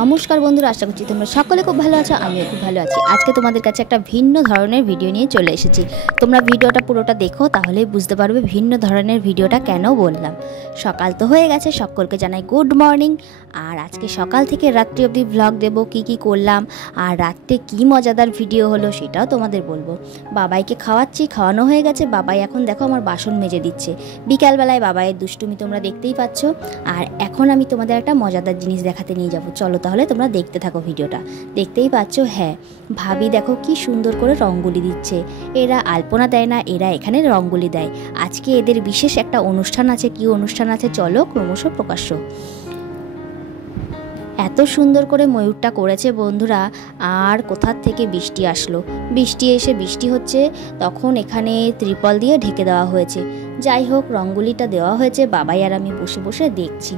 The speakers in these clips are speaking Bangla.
নমস্কার বন্ধুরা, আশা করছি তোমরা সকলে খুব ভালো আছো। আমিও খুব ভালো আছি। আজকে তোমাদের কাছে একটা ভিন্ন ধরনের ভিডিও নিয়ে চলে এসেছি। তোমরা ভিডিওটা পুরোটা দেখো, তাহলেই বুঝতে পারবে ভিন্ন ধরনের ভিডিওটা কেন বললাম। সকাল তো হয়ে গেছে, সকলকে জানাই গুড মর্নিং। আর আজকে সকাল থেকে রাত্রি অবধি ব্লগ দেবো, কি করলাম আর রাত্রে কি মজাদার ভিডিও হলো সেটাও তোমাদের বলবো। বাবাইকে খাওয়ানো হয়ে গেছে। বাবাই এখন দেখো আমার বাসন মেজে দিচ্ছে। বিকালবেলায় বাবাইয়ের দুষ্টুমি তোমরা দেখতেই পাচ্ছ। আর এখন আমি তোমাদের একটা মজাদার জিনিস দেখাতে নিয়ে যাবো। চলো তাহলে তোমরা দেখতে থাকো ভিডিওটা। দেখতেই পাচ্ছ, হ্যাঁ ভাবি দেখো কি সুন্দর করে রঙ্গোলি দিচ্ছে। এরা আলপনা দেয় না, এরা এখানে রঙ্গোলি দেয়। আজকে এদের বিশেষ একটা অনুষ্ঠান আছে। কি অনুষ্ঠান আছে চলো ক্রমশ প্রকাশ্য। এত সুন্দর করে ময়ূরটা করেছে বন্ধুরা। আর কোথার থেকে বৃষ্টি আসলো, বৃষ্টি হচ্ছে, তখন এখানে ত্রিপল দিয়ে ঢেকে দেওয়া হয়েছে। যাই হোক, রঙ্গোলিটা দেওয়া হয়েছে, বাবাই আর আমি বসে বসে দেখছি।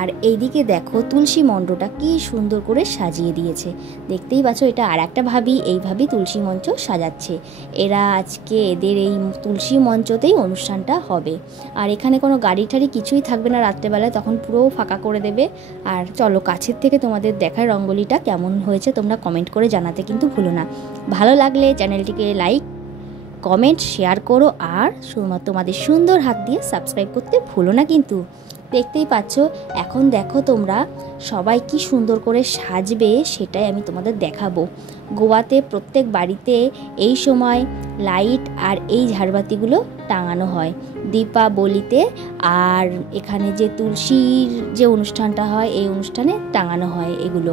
আর এইদিকে দেখো তুলসী মণ্ডপটা কি সুন্দর করে সাজিয়ে দিয়েছে। দেখতেই পাচ্ছ, এটা আর একটা ভাবি এইভাবেই তুলসী মঞ্চ সাজাচ্ছে। এরা আজকে এদের এই তুলসী মঞ্চতেই অনুষ্ঠানটা হবে। আর এখানে কোনো গাড়ি টাড়ি কিছুই থাকবে না রাত্রেবেলায়, তখন পুরো ফাঁকা করে দেবে। আর চলো কাছের থেকে তোমাদের দেখার রঙ্গোলিটা কেমন হয়েছে তোমরা কমেন্ট করে জানাতে কিন্তু ভুলো না। ভালো লাগলে চ্যানেলটিকে লাইক, কমেন্ট, শেয়ার করো। আর তোমাদের সুন্দর হাত দিয়ে সাবস্ক্রাইব করতে ভুলো না কিন্তু। দেখতেই পাচ্ছ, এখন দেখো তোমরা সবাই কি সুন্দর করে সাজবে সেটাই আমি তোমাদের দেখাবো। গোয়াতে প্রত্যেক বাড়িতে এই সময় লাইট আর এই ঝাড়বাতিগুলো টাঙানো হয় দীপাবলিতে। আর এখানে যে তুলসীর যে অনুষ্ঠানটা হয়, এই অনুষ্ঠানে টাঙানো হয় এগুলো।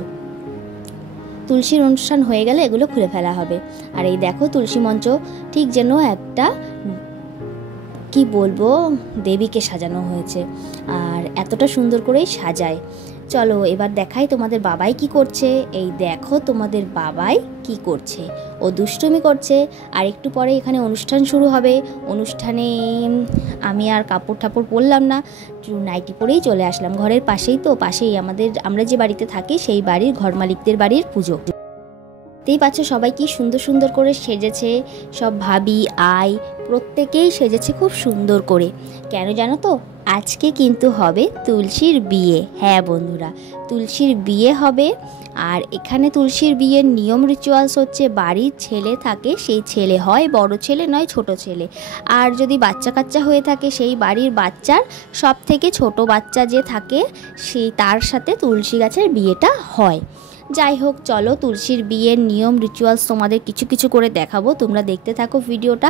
তুলসীর অনুষ্ঠান হয়ে গেলে এগুলো খুলে ফেলা হবে। আর এই দেখো তুলসী মঞ্চ ঠিক যেন একটা কি বলবো দেবীকে সাজানো হয়েছে। আর এতটা সুন্দর করেই সাজায়। চলো এবার দেখাই তোমাদের বাবাই কি করছে। এই দেখো তোমাদের বাবাই কি করছে, ও দুষ্টুমি করছে। আর একটু পরে এখানে অনুষ্ঠান শুরু হবে। অনুষ্ঠানে আমি আর কাপড় ঠাপড় পরলাম না, নাইটি পরেই চলে আসলাম। ঘরের পাশেই আমরা যে বাড়িতে থাকি সেই বাড়ির ঘর মালিকদের বাড়ির পুজো। দেখতেই পাচ্ছ সবাই কি সুন্দর সুন্দর করে সেজেছে। সব ভাবি আই প্রত্যেকেই সেজেছে খুব সুন্দর করে। কেন জানো তো, আজকে কিন্তু হবে তুলসীর বিয়ে। হ্যাঁ বন্ধুরা, তুলসীর বিয়ে হবে। আর এখানে তুলসীর বিয়ের নিয়ম রিচুয়ালস হচ্ছে, বাড়ির ছেলে থাকে সেই ছেলে হয় বড় ছেলে নয় ছোট ছেলে। আর যদি বাচ্চা কাচ্চা হয়ে থাকে সেই বাড়ির বাচ্চার সব থেকে ছোট বাচ্চা যে থাকে তার সাথে তুলসী গাছের বিয়েটা হয়। যাই হোক, চলো তুলসীর বিয়ের নিয়ম রিচুয়ালস তোমাদের কিছু কিছু করে দেখাবো। তোমরা দেখতে থাকো ভিডিওটা।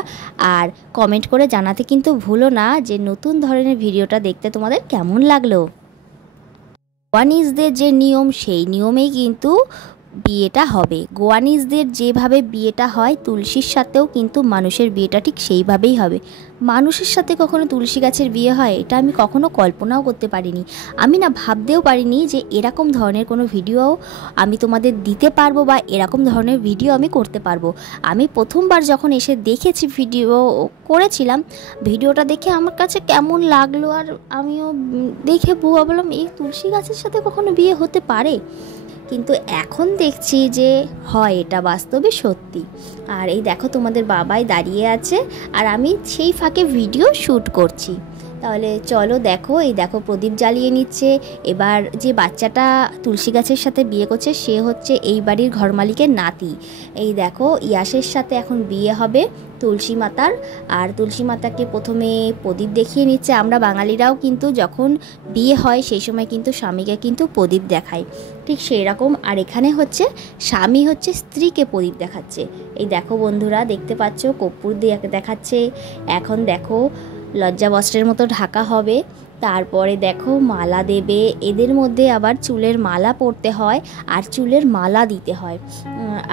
আর কমেন্ট করে জানাতে কিন্তু ভুলো না যে নতুন ধরনের ভিডিওটা দেখতে তোমাদের কেমন লাগলো। গোয়ানিজদের যে নিয়ম সেই নিয়মেই কিন্তু বিয়েটা হবে। গোয়ানিজদের যেভাবে বিয়েটা হয় তুলসীর সাথেও কিন্তু মানুষের বিয়েটা ঠিক সেইভাবেই হবে। মানুষের সাথে কখনো তুলসী গাছের বিয়ে হয় এটা আমি কখনো কল্পনাও করতে পারিনি। আমি না ভাবতেও পারিনি যে এরকম ধরনের কোনো ভিডিও আমি তোমাদের দিতে পারবো বা এরকম ধরনের ভিডিও আমি করতে পারবো। আমি প্রথমবার যখন এসে দেখেছি ভিডিও করেছিলাম, ভিডিওটা দেখে আমার কাছে কেমন লাগলো। আর আমিও দেখে ভাবলাম এই তুলসী গাছের সাথে কখনো বিয়ে হতে পারে। কিন্তু এখন দেখছি যে হয়, এটা বাস্তবে সত্যি। আর এই দেখো তোমাদের বাবাই দাঁড়িয়ে আছে আর আমি সেই ফাঁকে ভিডিও শ্যুট করছি। তাহলে চলো দেখো, এই দেখো প্রদীপ জ্বালিয়ে নিচ্ছে। এবার যে বাচ্চাটা তুলসী গাছের সাথে বিয়ে করছে সে হচ্ছে এই বাড়ির ঘর মালিকের নাতি। এই দেখো ইয়াসের সাথে এখন বিয়ে হবে তুলসী মাতার। আর তুলসী মাতাকে প্রথমে প্রদীপ দেখিয়ে নিচ্ছে। আমরা বাঙালিরাও কিন্তু যখন বিয়ে হয় সেই সময় কিন্তু স্বামীকে কিন্তু প্রদীপ দেখায়, ঠিক সেই রকম। আর এখানে হচ্ছে স্বামী হচ্ছে স্ত্রীকে প্রদীপ দেখাচ্ছে। এই দেখো বন্ধুরা দেখতে পাচ্ছ কর্পূর দিয়ে দেখাচ্ছে। এখন দেখো লজ্জা বস্ত্রের মতো ঢাকা হবে। তারপরে দেখো মালা দেবে। এদের মধ্যে আবার চুলের মালা পরতে হয় আর চুলের মালা দিতে হয়।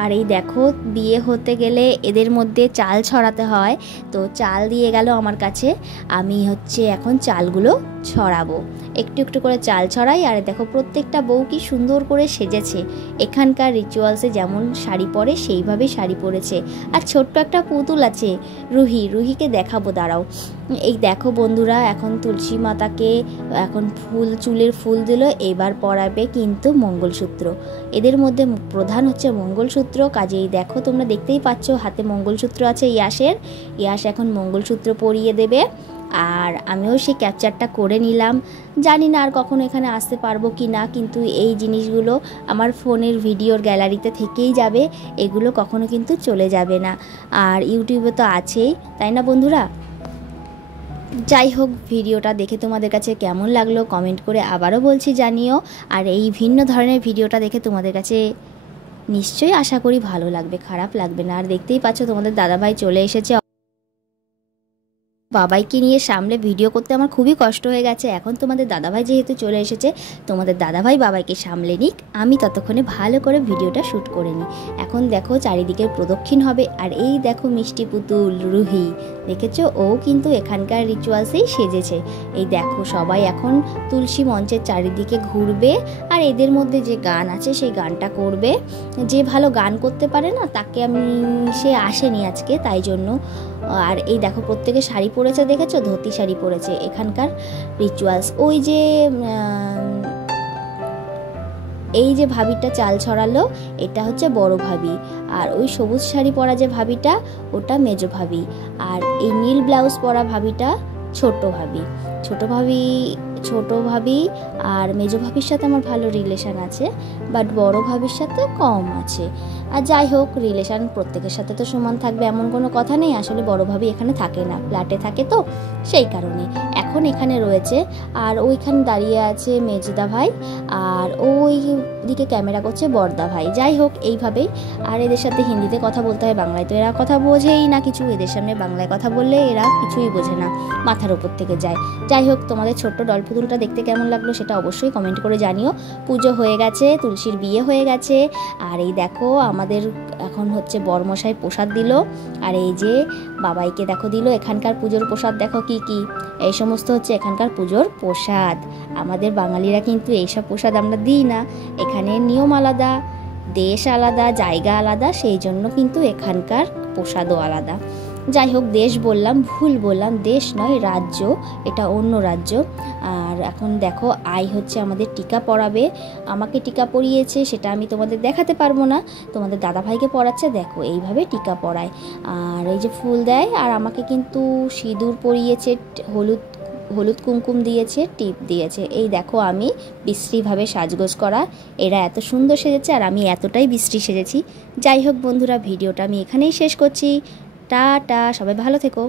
আর এই দেখো বিয়ে হতে গেলে এদের মধ্যে চাল ছড়াতে হয়। তো চাল দিয়ে গেল আমার কাছে, আমি হচ্ছে এখন চালগুলো ছড়াবো। একটু একটু করে চাল ছড়াই। আর দেখো প্রত্যেকটা বউ কি সুন্দর করে সেজেছে। এখানকার রিচুয়ালসে যেমন শাড়ি পরে সেইভাবেই শাড়ি পরেছে। আর ছোট্ট একটা পুতুল আছে রুহিকে দেখাবো, দাঁড়াও। এই দেখো বন্ধুরা, এখন তুলসী মাতাকে এখন চুলের ফুল দিল। এবার পরাবে কিন্তু মঙ্গলসূত্র। এদের মধ্যে প্রধান হচ্ছে মঙ্গলসূত্র। কাজেই দেখো তোমরা দেখতেই পাচ্ছ হাতে মঙ্গলসূত্র আছে ইয়াস এখন মঙ্গলসূত্র পরিয়ে দেবে। আর আমিও সেই ক্যাপচারটা করে নিলাম। জানি না আর কখনো এখানে আসতে পারবো কি না, কিন্তু এই জিনিসগুলো আমার ফোনের ভিডিওর গ্যালারিতে থেকেই যাবে, এগুলো কখনো কিন্তু চলে যাবে না। আর ইউটিউবে তো আছেই, তাই না বন্ধুরা? যাই হোক, ভিডিওটা দেখে তোমাদের কাছে কেমন লাগলো কমেন্ট করে আবারও বলছি জানিও। আর এই ভিন্ন ধরনের ভিডিওটা দেখে তোমাদের কাছে নিশ্চয়ই আশা করি ভালো লাগবে, খারাপ লাগবে না। আর দেখতেই পাচ্ছ তোমাদের দাদাভাই চলে এসেছে। বাবাইকে নিয়ে সামনে ভিডিও করতে আমার খুবই কষ্ট হয়ে গেছে। এখন তোমাদের দাদাভাই যেহেতু চলে এসেছে, তোমাদের দাদাভাই বাবাইকে সামলে নিক, আমি ততক্ষণে ভালো করে ভিডিওটা শ্যুট করে নিই। এখন দেখো চারিদিকের প্রদক্ষিণ হবে। আর এই দেখো মিষ্টি পুতুল রুহি, দেখেছো, ও কিন্তু এখানকার রিচুয়ালসেই সেজেছে। এই দেখো সবাই এখন তুলসী মঞ্চের চারিদিকে ঘুরবে, আর এদের মধ্যে যে গান আছে সেই গানটা করবে। যে ভালো গান করতে পারে না তাকে সে আসেনি আজকে, তাই জন্য। আর এই দেখো প্রত্যেকে শাড়ি পরেছে, দেখেছো, ধুতি শাড়ি পরেছে। এখানকার রিচুয়ালস ওই যে এই যে ভাবিটা চাল ছড়ালো, এটা হচ্ছে বড় ভাবি। আর ওই সবুজ শাড়ি পরা যে ভাবিটা, ওটা মেজো ভাবি। আর এই নীল ব্লাউজ পরা ভাবিটা ছোট ভাবি। ছোট ভাবি আর মেজো ভাবির সাথে আমার ভালো রিলেশান আছে, বাট বড় ভাবির সাথে কম আছে। আর যাই হোক, রিলেশান প্রত্যেকের সাথে তো সমান থাকবে এমন কোনো কথা নেই। আসলে বড় ভাবি এখানে থাকে না, ফ্ল্যাটে থাকে, তো সেই কারণে এখন এখানে রয়েছে। আর ওইখানে দাঁড়িয়ে আছে মেজদা ভাই, আর ওই দিকে ক্যামেরা করছে বড়দা ভাই। যাই হোক, এইভাবেই। আর এদের সাথে হিন্দিতে কথা বলতে হয়, বাংলায় তো এরা কথা বোঝেই না কিছু। এদের সামনে বাংলায় কথা বললে এরা কিছুই বোঝে না, মাথার উপর থেকে যায়। যাই হোক, তোমাদের ছোট্ট ডলপুতুলটা দেখতে কেমন লাগলো সেটা অবশ্যই কমেন্ট করে জানিও। পুজো হয়ে গেছে, তুলসীর বিয়ে হয়ে গেছে। আর এই দেখো আমাদের এখন হচ্ছে বরমশাই প্রসাদ দিল। আর এই যে বাবাইকে দেখো দিল এখানকার পুজোর প্রসাদ। দেখো কি কি এই সমস্ত হচ্ছে এখানকার পুজোর প্রসাদ। আমাদের বাঙালিরা কিন্তু এইসব প্রসাদ আমরা দিই না, এখানে নিয়ম আলাদা, দেশ আলাদা, জায়গা আলাদা, সেই জন্য কিন্তু এখানকার প্রসাদও আলাদা। যাই হোক, দেশ বললাম, ভুল বললাম, দেশ নয়, রাজ্য, এটা অন্য রাজ্য। আর এখন দেখো আই হচ্ছে আমাদের টিকা পরাবে। আমাকে টিকা পরিয়েছে, সেটা আমি তোমাদের দেখাতে পারবো না, তোমাদের দাদাভাইকে পরাচ্ছে। দেখো এইভাবে টিকা পরায়, আর এই যে ফুল দেয়। আর আমাকে কিন্তু সিঁদুর পরিয়েছে, হলুদ কুমকুম দিয়েছে, টিপ দিয়েছে। এই দেখো আমি বিশ্রীভাবে সাজগোজ করা, এরা এত সুন্দর সেজেছে আর আমি এতটাই বিশ্রী সেজেছি। যাই হোক বন্ধুরা, ভিডিওটা আমি এখানেই শেষ করছি। টাটা, সবাই ভালো থেকো।